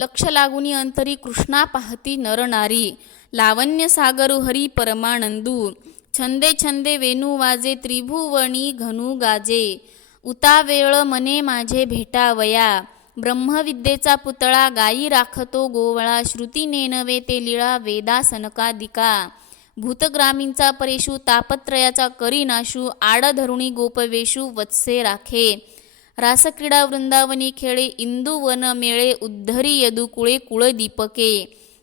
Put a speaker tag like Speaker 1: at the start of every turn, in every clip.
Speaker 1: लक्ष लागुनी अंतरी कृष्णा पाहती नर नारी. लावण्य सागरू हरी परमानंदू. छंदे छंदे वेणू वाजे त्रिभुवणी घनू गाजे. उता वेळ मने माझे भेटावया ब्रह्मविद्येचा पुतळा गायी राखतो गोवळा. श्रुती नेनवे ते लीळा वेदा सनकादिका. भूतग्रामींचा परेशू तापत्रयाचा करी नाशू. आड धरुणी गोपवेशू वत्से राखे. रासक्रीडा वृंदावनी खेळे इंदुवन मेळे उद्धरी यदुकुळे कुळदीपके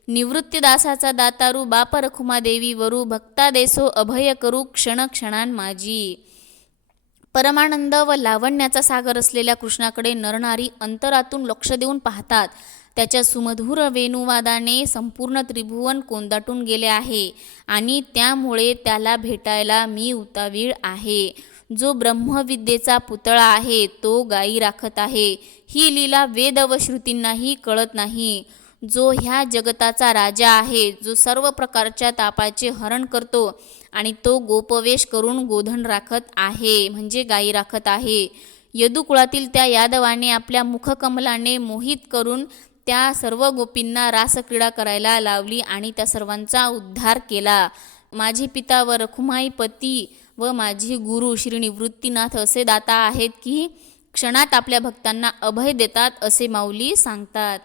Speaker 1: निवृत्तीदासाचा दातारू बाप रखुमादेवी वरू भक्ता देसो अभय करू क्षण क्षणान माझी परमानंद व लावण्याचा सागर असलेल्या कृष्णाकडे नरणारी अंतरातून लक्ष देऊन पाहतात. त्याच्या सुमधुर वेणुवादाने संपूर्ण त्रिभुवन कोंदाटून गेले आहे आणि त्यामुळे त्याला भेटायला मी उतावीळ आहे. जो ब्रह्मविद्येचा पुतळा आहे तो गायी राखत आहे. ही लीला वेद व श्रुतींनाही कळत नाही. जो ह्या जगताचा राजा आहे जो सर्व प्रकारच्या तापाचे हरण करतो आणि तो गोपवेश करून गोधन राखत आहे म्हणजे गायी राखत आहे. यदुकुळातील त्या यादवाने आपल्या मुखकमलाने मोहित करून त्या सर्व गोपींना रासक्रीडा करायला लावली आणि त्या सर्वांचा उद्धार केला. माझे पिता व रखुमाई पती व माझी गुरु श्री निवृत्तीनाथ असे दाता आहेत की क्षणात आपल्या भक्तांना अभय देतात असे माऊली सांगतात.